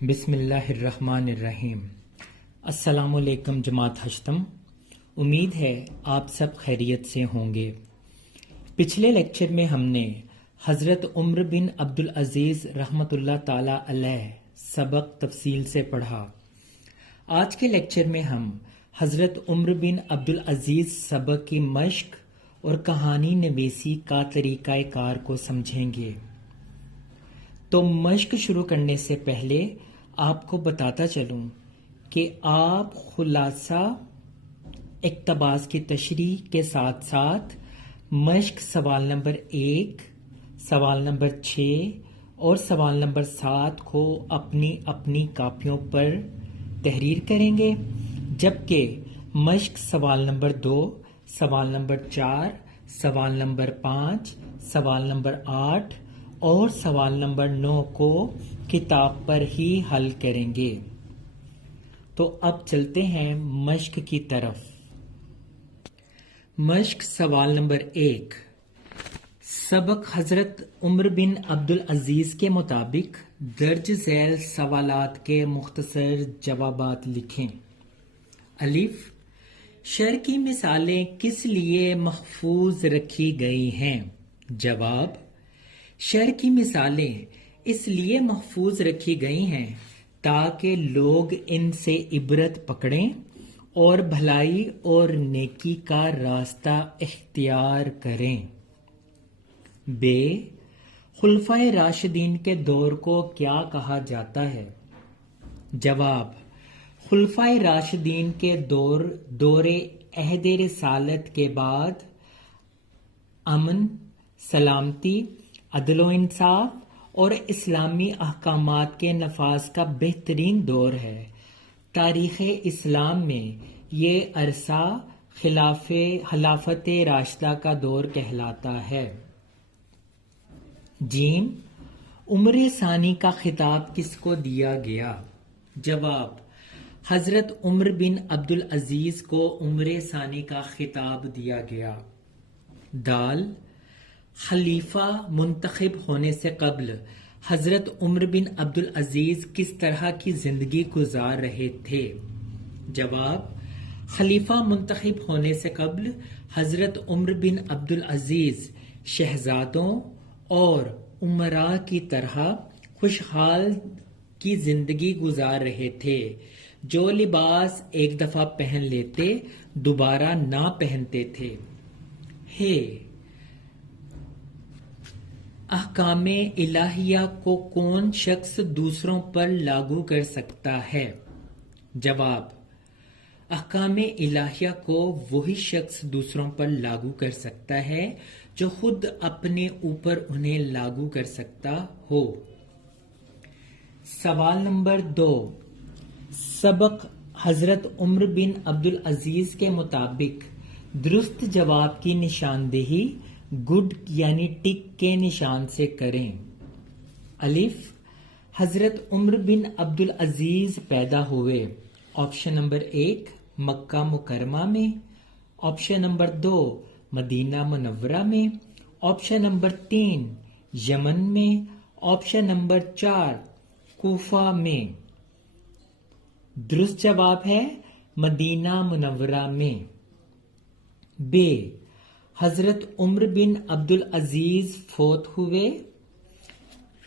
بسم اللہ الرحمن الرحیم۔ السلام علیکم جماعت ہشتم، امید ہے آپ سب خیریت سے ہوں گے۔ پچھلے لیکچر میں ہم نے حضرت عمر بن عبدالعزیز رحمۃ اللہ تعالی علیہ سبق تفصیل سے پڑھا۔ آج کے لیکچر میں ہم حضرت عمر بن عبدالعزیز سبق کی مشق اور کہانی نویسی کا طریقہ کار کو سمجھیں گے۔ تو مشق شروع کرنے سے پہلے آپ کو بتاتا چلوں کہ آپ خلاصہ اقتباس کی تشریح کے ساتھ ساتھ مشق سوال نمبر 1، سوال نمبر 6 اور سوال نمبر 7 کو اپنی اپنی کاپیوں پر تحریر کریں گے، جبکہ مشق سوال نمبر 2، سوال نمبر 4، سوال نمبر 5، سوال نمبر 8 اور سوال نمبر 9 کو کتاب پر ہی حل کریں گے۔ تو اب چلتے ہیں مشق کی طرف۔ مشق سوال نمبر 1، سبق حضرت عمر بن عبدالعزیز کے مطابق درج ذیل سوالات کے مختصر جوابات لکھیں۔ الف، شر کی مثالیں کس لیے محفوظ رکھی گئی ہیں؟ جواب، شر کی مثالیں اس لیے محفوظ رکھی گئی ہیں تاکہ لوگ ان سے عبرت پکڑیں اور بھلائی اور نیکی کا راستہ اختیار کریں۔ ب، خلفائے راشدین کے دور کو کیا کہا جاتا ہے؟ جواب، خلفائے راشدین کے دور عہد رسالت کے بعد امن، سلامتی، عدل و انصاف اور اسلامی احکامات کے نفاذ کا بہترین دور ہے۔ تاریخ اسلام میں یہ عرصہ خلافت راشدہ کا دور کہلاتا ہے۔ جیم، عمر ثانی کا خطاب کس کو دیا گیا؟ جواب، حضرت عمر بن عبدالعزیز کو عمر ثانی کا خطاب دیا گیا۔ دال، خلیفہ منتخب ہونے سے قبل حضرت عمر بن عبدالعزیز کس طرح کی زندگی گزار رہے تھے؟ جواب، خلیفہ منتخب ہونے سے قبل حضرت عمر بن عبدالعزیز شہزادوں اور امراء کی طرح خوشحال کی زندگی گزار رہے تھے۔ جو لباس ایک دفعہ پہن لیتے دوبارہ نہ پہنتے تھے۔ ہے، احکام الہیہ کو کون شخص دوسروں پر لاگو کر سکتا ہے؟ جواب، احکام الہیہ کو وہی شخص دوسروں پر لاگو کر سکتا ہے جو خود اپنے اوپر انہیں لاگو کر سکتا ہو۔ سوال نمبر 2، سبق حضرت عمر بن عبدالعزیز کے مطابق درست جواب کی نشاندہی گڈ یعنی ٹک کے نشان سے کریں۔ الف، حضرت عمر بن عبدالعزیز پیدا ہوئے۔ آپشن نمبر 1 مکہ مکرمہ میں، آپشن نمبر 2 مدینہ منورہ میں، آپشن نمبر 3 یمن میں، آپشن نمبر 4 کوفہ میں۔ درست جواب ہے مدینہ منورہ میں۔ ب، حضرت عمر بن عبدالعزیز فوت ہوئے۔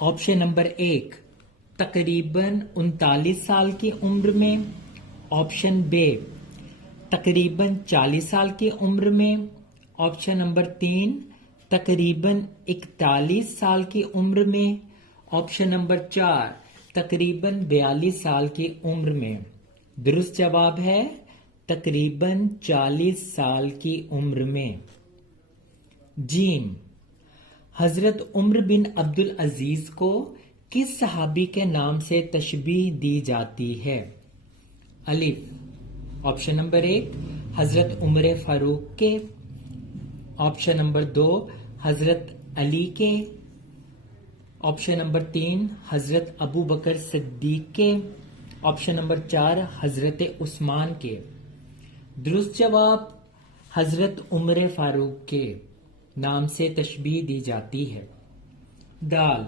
آپشن نمبر 1 تقریباً 39 سال کی عمر میں، آپشن ب تقریباً 40 سال کی عمر میں، آپشن نمبر 3 تقریباً 41 سال کی عمر میں، آپشن نمبر 4 تقریباً 42 سال کی عمر میں۔ درست جواب ہے تقریباً 40 سال کی عمر میں۔ جیم، حضرت عمر بن عبدالعزیز کو کس صحابی کے نام سے تشبیہ دی جاتی ہے؟ الف، آپشن نمبر 1 حضرت عمر فاروق کے، آپشن نمبر 2 حضرت علی کے، آپشن نمبر 3 حضرت ابو بکر صدیق کے، آپشن نمبر 4 حضرت عثمان کے۔ درست جواب حضرت عمر فاروق کے نام سے تشبیہ دی جاتی ہے۔ دال،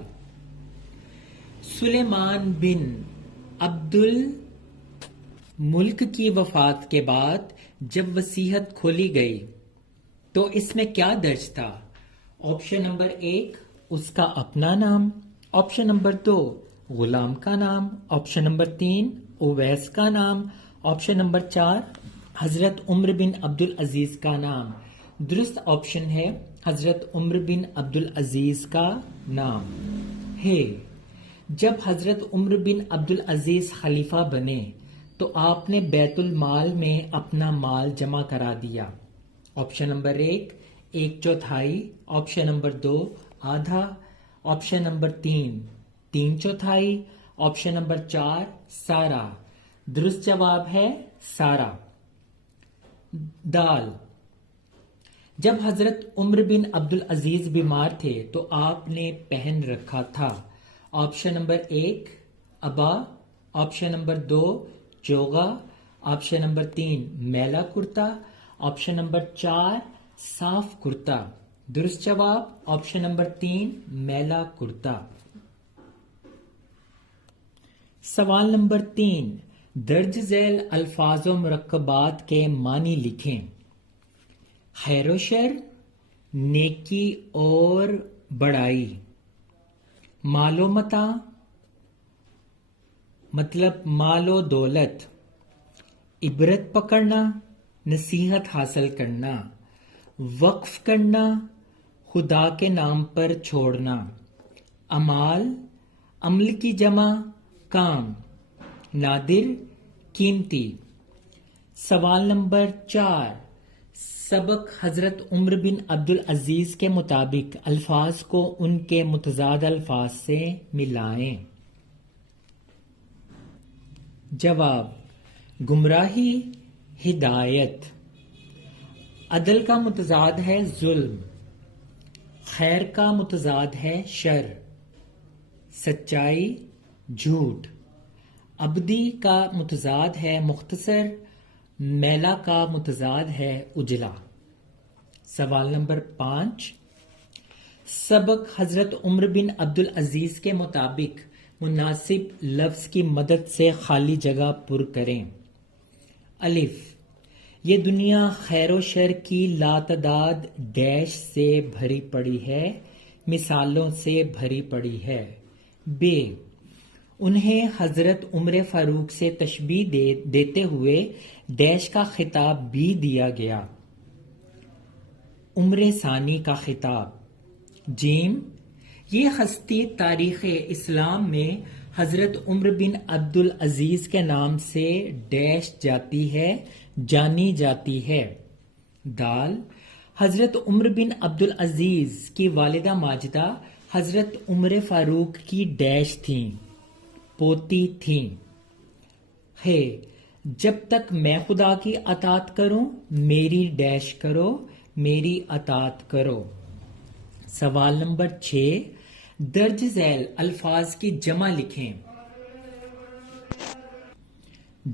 سلیمان بن عبد الملک کی وفات کے بعد جب وصیت کھولی گئی تو اس میں کیا درج تھا؟ آپشن نمبر 1 اس کا اپنا نام، آپشن نمبر 2 غلام کا نام، آپشن نمبر 3 اویس کا نام، آپشن نمبر 4 حضرت عمر بن عبدالعزیز کا نام۔ درست آپشن ہے حضرت عمر بن عبدالعزیز کا نام ہے۔ جب حضرت عمر بن عبدالعزیز خلیفہ بنے تو آپ نے بیت المال میں اپنا مال جمع کرا دیا۔ آپشن نمبر 1 1/4، آپشن نمبر 2 آدھا، آپشن نمبر 3 3/4، آپشن نمبر 4 سارا۔ درست جواب ہے سارا۔ دال، جب حضرت عمر بن عبدالعزیز بیمار تھے تو آپ نے پہن رکھا تھا۔ آپشن نمبر 1 ابا، آپشن نمبر 2 چوغا، آپشن نمبر 3 میلا کرتا، آپشن نمبر 4 صاف کرتا۔ درست جواب آپشن نمبر 3 میلا کرتا۔ سوال نمبر 3 درج ذیل الفاظ و مرکبات کے معنی لکھیں۔ خیر و شر، نیکی اور بڑائی، مال و متاع مطلب مال و دولت، عبرت پکڑنا، نصیحت حاصل کرنا، وقف کرنا، خدا کے نام پر چھوڑنا، اعمال، عمل کی جمع کام، نادر قیمتی۔ سوال نمبر 4 سبق حضرت عمر بن عبدالعزیز کے مطابق الفاظ کو ان کے متضاد الفاظ سے ملائیں۔ جواب، گمراہی ہدایت، عدل کا متضاد ہے ظلم، خیر کا متضاد ہے شر، سچائی جھوٹ، ابدی کا متضاد ہے مختصر، میلا کا متضاد ہے اجلا۔ سوال نمبر 5 سبق حضرت عمر بن عبدالعزیز کے مطابق مناسب لفظ کی مدد سے خالی جگہ پر کریں۔ الف، یہ دنیا خیر و شر کی لاتعداد ڈیش سے بھری پڑی ہے، مثالوں سے بھری پڑی ہے۔ ب، انہیں حضرت عمر فاروق سے تشبیہ دیتے ہوئے ڈیش کا خطاب بھی دیا گیا، عمر ثانی کا خطاب۔ جیم، یہ ہستی تاریخ اسلام میں حضرت عمر بن عبدالعزیز کے نام سے ڈیش جانی جاتی ہے۔ دال، حضرت عمر بن عبدالعزیز کی والدہ ماجدہ حضرت عمر فاروق کی ڈیش تھیں، پوتی تھیں۔ ہے، جب تک میں خدا کی اطاعت کروں میری ڈیش کرو، میری اطاعت کرو۔ سوال نمبر 6 درج ذیل الفاظ کی جمع لکھیں۔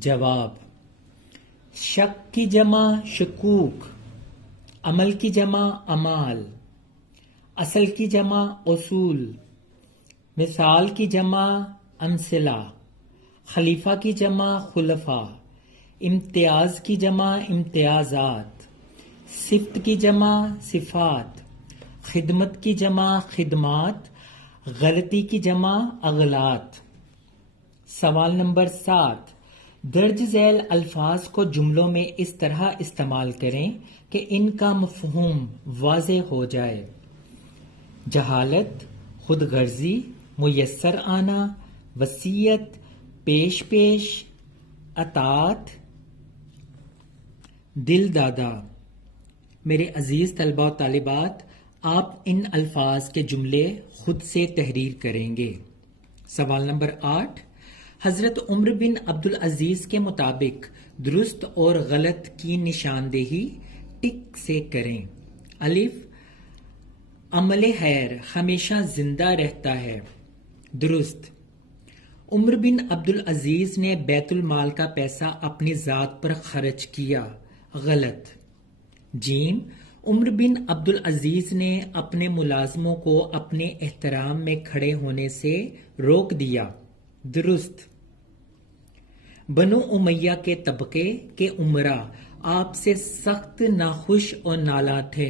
جواب، شک کی جمع شکوک، عمل کی جمع اعمال، اصل کی جمع اصول، مثال کی جمع امثلہ، خلیفہ کی جمع خلفاء، امتیاز کی جمع امتیازات، صفت کی جمع صفات، خدمت کی جمع خدمات، غلطی کی جمع اغلاط۔ سوال نمبر 7 درج ذیل الفاظ کو جملوں میں اس طرح استعمال کریں کہ ان کا مفہوم واضح ہو جائے۔ جہالت، خود غرضی، میسر آنا، وصیت، پیش اطاعت، دل دادا۔ میرے عزیز طلبہ و طالبات، آپ ان الفاظ کے جملے خود سے تحریر کریں گے۔ سوال نمبر 8 حضرت عمر بن عبدالعزیز کے مطابق درست اور غلط کی نشاندہی ٹک سے کریں۔ الف، عمل خیر ہمیشہ زندہ رہتا ہے، درست۔ عمر بن عبدالعزیز نے بیت المال کا پیسہ اپنی ذات پر خرچ کیا، غلط۔ جیم، عمر بن عبدالعزیز نے اپنے ملازموں کو اپنے احترام میں کھڑے ہونے سے روک دیا، درست۔ بنو امیہ کے طبقے کے امراء آپ سے سخت ناخوش اور نالاں تھے۔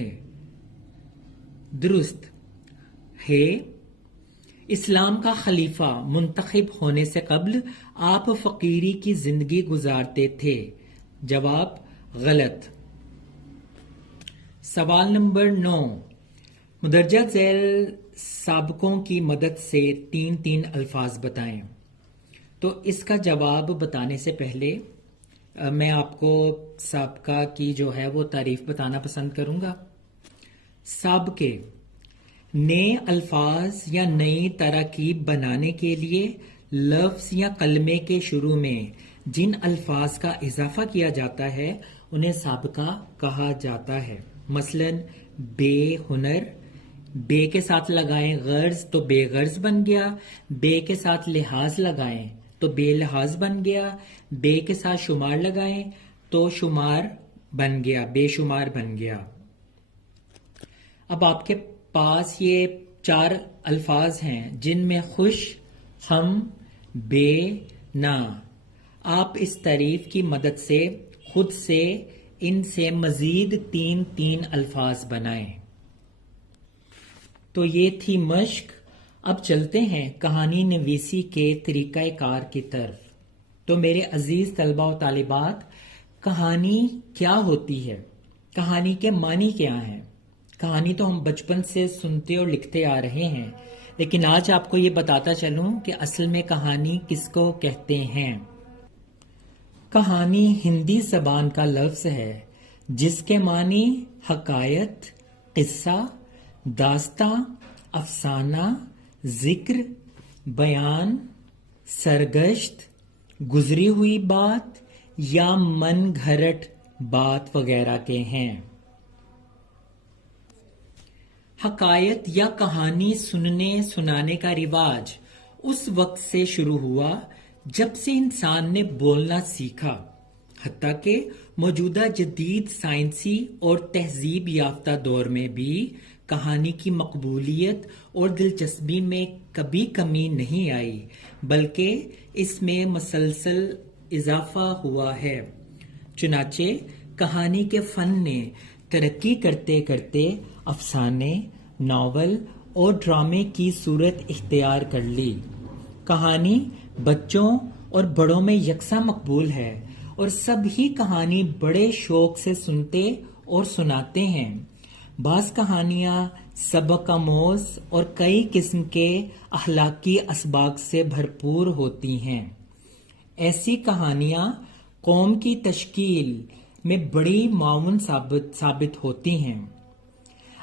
درست ہے۔ اسلام کا خلیفہ منتخب ہونے سے قبل آپ فقیری کی زندگی گزارتے تھے۔ جواب غلط۔ سوال نمبر 9، مندرجہ ذیل سابقوں کی مدد سے تین الفاظ بتائیں۔ تو اس کا جواب بتانے سے پہلے میں آپ کو سابقہ کی جو ہے وہ تعریف بتانا پسند کروں گا۔ سابقے نئے الفاظ یا نئی تراکیب بنانے کے لیے لفظ یا کلمے کے شروع میں جن الفاظ کا اضافہ کیا جاتا ہے انہیں سابقہ کہا جاتا ہے۔ مثلا بے ہنر، بے کے ساتھ لگائیں غرض تو بے غرض بن گیا، بے کے ساتھ لحاظ لگائیں تو بے لحاظ بن گیا، بے کے ساتھ شمار لگائیں تو شمار بن گیا، بے شمار بن گیا۔ اب آپ کے پاس یہ 4 الفاظ ہیں جن میں خوش، ہم، بے، نا۔ آپ اس تعریف کی مدد سے خود سے ان سے مزید 3 الفاظ بنائیں۔ تو یہ تھی مشق۔ اب چلتے ہیں کہانی نویسی کے طریقہ کار کی طرف۔ تو میرے عزیز طلبہ و طالبات، کہانی کیا ہوتی ہے؟ کہانی کے معنی کیا ہیں؟ کہانی تو ہم بچپن سے سنتے اور لکھتے آ رہے ہیں، لیکن آج آپ کو یہ بتاتا چلوں کہ اصل میں کہانی کس کو کہتے ہیں۔ کہانی ہندی زبان کا لفظ ہے جس کے معنی حکایت، قصہ، داستاں، افسانہ، ذکر، بیان، سرگشت، گزری ہوئی بات یا من گھڑت بات وغیرہ کے ہیں۔ حکایت یا کہانی سننے سنانے کا رواج اس وقت سے شروع ہوا جب سے انسان نے بولنا سیکھا، حتیٰ کہ موجودہ جدید سائنسی اور تہذیب یافتہ دور میں بھی کہانی کی مقبولیت اور دلچسپی میں کبھی کمی نہیں آئی، بلکہ اس میں مسلسل اضافہ ہوا ہے۔ چنانچہ کہانی کے فن نے ترقی کرتے کرتے افسانے، ناول اور ڈرامے کی صورت اختیار کر لی۔ کہانی بچوں اور بڑوں میں یکساں مقبول ہے اور سب ہی کہانی بڑے شوق سے سنتے اور سناتے ہیں۔ بعض کہانیاں سبق آموز اور کئی قسم کے اخلاقی اسباق سے بھرپور ہوتی ہیں۔ ایسی کہانیاں قوم کی تشکیل میں بڑی معاون ثابت ہوتی ہیں۔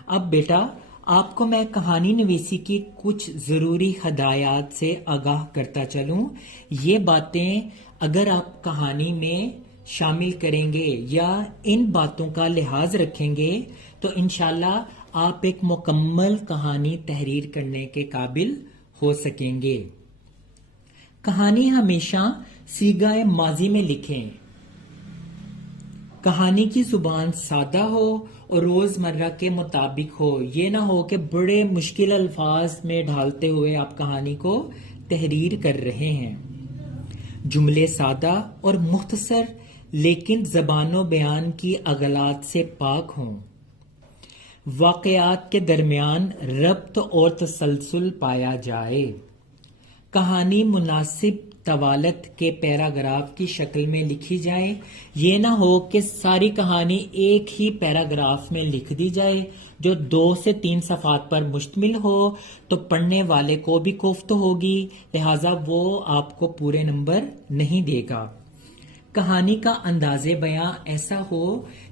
اب بیٹا، آپ کو میں کہانی نویسی کی کچھ ضروری ہدایات سے آگاہ کرتا چلوں۔ یہ باتیں اگر آپ کہانی میں شامل کریں گے یا ان باتوں کا لحاظ رکھیں گے تو انشاءاللہ آپ ایک مکمل کہانی تحریر کرنے کے قابل ہو سکیں گے۔ کہانی ہمیشہ صیغہ ماضی میں لکھیں۔ کہانی کی زبان سادہ ہو اور روزمرہ کے مطابق ہو، یہ نہ ہو کہ بڑے مشکل الفاظ میں ڈھالتے ہوئے آپ کہانی کو تحریر کر رہے ہیں۔ جملے سادہ اور مختصر لیکن زبان و بیان کی اغلاط سے پاک ہوں۔ واقعات کے درمیان ربط اور تسلسل پایا جائے۔ کہانی مناسب طوالت کے پیراگراف کی شکل میں لکھی جائے۔ یہ نہ ہو کہ ساری کہانی ایک ہی پیراگراف میں لکھ دی جائے جو 2 سے 3 صفحات پر مشتمل ہو تو پڑھنے والے کو بھی کوفت ہوگی، لہٰذا وہ آپ کو پورے نمبر نہیں دے گا۔ کہانی کا انداز بیاں ایسا ہو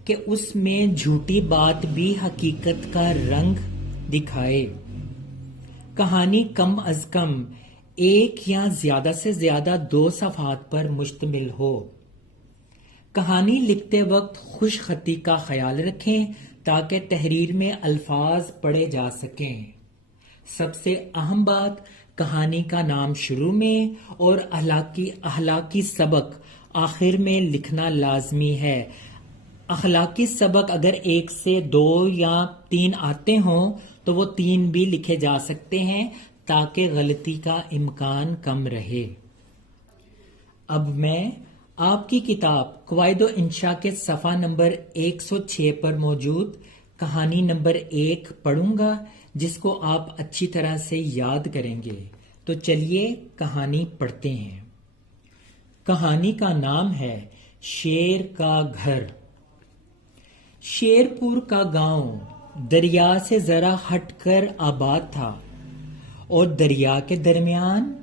کہ اس میں جھوٹی بات بھی حقیقت کا رنگ دکھائے۔ کہانی کم از کم 1 یا زیادہ سے زیادہ 2 صفحات پر مشتمل ہو۔ کہانی لکھتے وقت خوش خطی کا خیال رکھیں تاکہ تحریر میں الفاظ پڑھے جا سکیں۔ سب سے اہم بات، کہانی کا نام شروع میں اور اخلاقی سبق آخر میں لکھنا لازمی ہے۔ اخلاقی سبق اگر 1 سے 2 یا 3 آتے ہوں تو وہ 3 بھی لکھے جا سکتے ہیں تاکہ غلطی کا امکان کم رہے۔ اب میں آپ کی کتاب قواعد و انشاء کے صفحہ نمبر 106 پر موجود کہانی نمبر 1 پڑھوں گا، جس کو آپ اچھی طرح سے یاد کریں گے۔ تو چلیے کہانی پڑھتے ہیں۔ کہانی کا نام ہے شیر کا گھر۔ شیرپور کا گاؤں دریا سے ذرا ہٹ کر آباد تھا اور دریا کے درمیان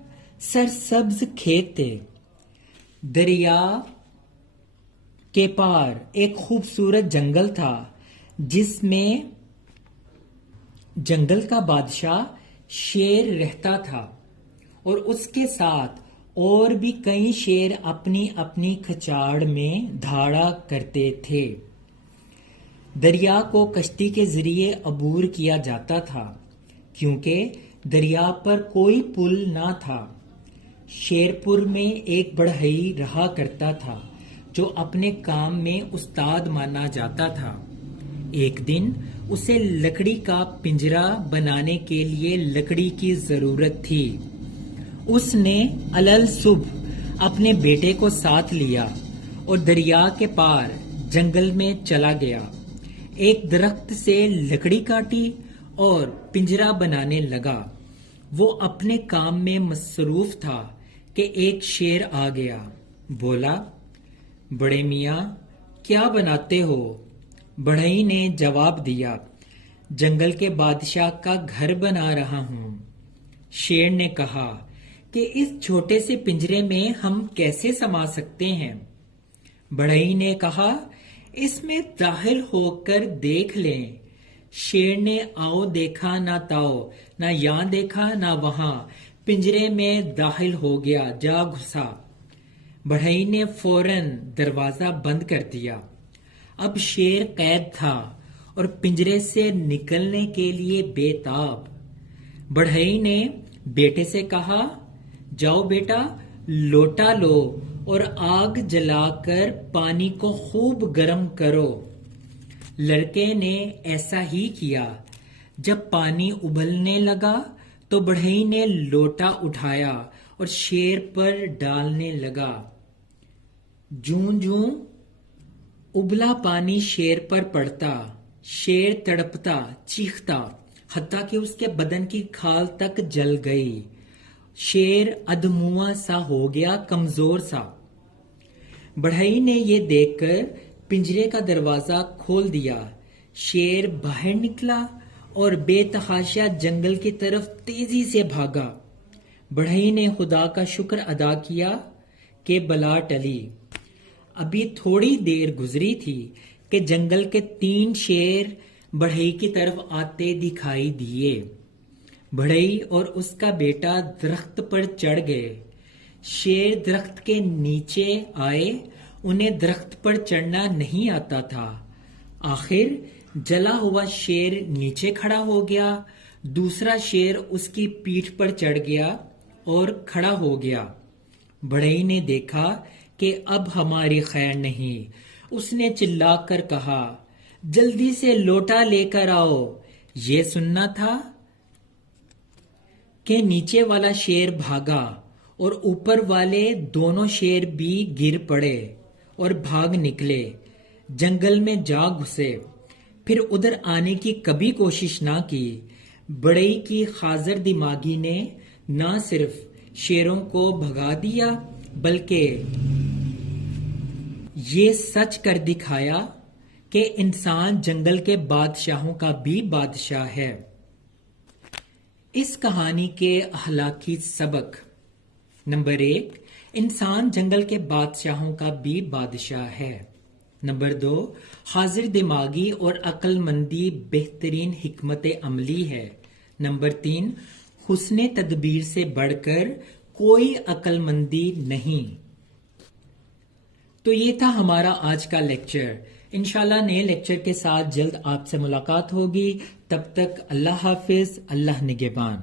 سرسبز کھیت تھے۔ دریا کے پار ایک خوبصورت جنگل تھا، جس میں جنگل کا بادشاہ شیر رہتا تھا اور اس کے ساتھ اور بھی کئی شیر اپنی اپنی کھچاڑ میں دھاڑا کرتے تھے۔ دریا کو کشتی کے ذریعے عبور کیا جاتا تھا، کیونکہ دریا پر کوئی پل نہ تھا۔ شیرپور میں ایک بڑھئی رہا کرتا تھا جو اپنے کام میں استاد مانا جاتا تھا۔ ایک دن اسے لکڑی کا پنجرا بنانے کے لیے لکڑی کی ضرورت تھی۔ اس نے علل صبح اپنے بیٹے کو ساتھ لیا اور دریا کے پار جنگل میں چلا گیا۔ ایک درخت سے لکڑی کاٹی اور پنجرا بنانے لگا۔ وہ اپنے کام میں مصروف تھا کہ ایک شیر آ گیا۔ بولا، بڑے میاں کیا بناتے ہو؟ بڑھئی نے جواب دیا، جنگل کے بادشاہ کا گھر بنا رہا ہوں۔ شیر نے کہا کہ اس چھوٹے سے پنجرے میں ہم کیسے سما سکتے ہیں؟ بڑھئی نے کہا، اس میں داخل ہو کر دیکھ لیں۔ شیر نے آؤ دیکھا نہ تاؤ، نہ یہاں دیکھا نہ وہاں، پنجرے میں داخل ہو گیا، جا گھسا۔ بڑھئی نے فوراً دروازہ بند کر دیا۔ اب شیر قید تھا اور پنجرے سے نکلنے کے لیے بے تاب۔ بڑھئی نے بیٹے سے کہا، جاؤ بیٹا، لوٹا لو اور آگ جلا کر پانی کو خوب گرم کرو۔ لڑکے نے ایسا ہی کیا۔ جب پانی ابلنے لگا تو بڑھئی نے لوٹا اٹھایا اور شیر پر ڈالنے لگا۔ جوں جوں ابلا پانی شیر پر پڑتا، شیر تڑپتا، چیختا، حتیٰ کہ اس کے بدن کی کھال تک جل گئی۔ شیر ادھموا سا ہو گیا، کمزور سا۔ بڑھئی نے یہ دیکھ کر پنجرے کا دروازہ کھول دیا۔ شیر باہر نکلا اور بے تحاشا جنگل کی طرف تیزی سے بھاگا۔ بڑھئی نے خدا کا شکر ادا کیا کہ بلا ٹلی۔ ابھی تھوڑی دیر گزری تھی کہ جنگل کے 3 شیر بڑھئی کی طرف آتے دکھائی دیے۔ بڑھئی اور اس کا بیٹا درخت پر چڑھ گئے۔ شیر درخت کے نیچے آئے، انہیں درخت پر چڑھنا نہیں آتا تھا۔ آخر جلا ہوا شیر نیچے کھڑا ہو گیا، دوسرا شیر اس کی پیٹھ پر چڑھ گیا اور کھڑا ہو گیا۔ بڑھئی نے دیکھا کہ اب ہماری خیر نہیں۔ اس نے چلا کر کہا، جلدی سے لوٹا لے کر آؤ۔ یہ سننا تھا کہ نیچے والا شیر بھاگا اور اوپر والے دونوں شیر بھی گر پڑے اور بھاگ نکلے، جنگل میں جا گھسے، پھر ادھر آنے کی کبھی کوشش نہ کی۔ بڑھئی کی خاطر دماغی نے نہ صرف شیروں کو بھگا دیا بلکہ یہ سچ کر دکھایا کہ انسان جنگل کے بادشاہوں کا بھی بادشاہ ہے۔ اس کہانی کے اخلاقی سبق: نمبر 1، انسان جنگل کے بادشاہوں کا بھی بادشاہ ہے۔ نمبر 2، حاضر دماغی اور عقل مندی بہترین حکمت عملی ہے۔ نمبر 3، حسن تدبیر سے بڑھ کر کوئی عقل مندی نہیں۔ تو یہ تھا ہمارا آج کا لیکچر۔ انشاءاللہ نئے لیکچر کے ساتھ جلد آپ سے ملاقات ہوگی۔ تب تک اللہ حافظ، اللہ نگہبان۔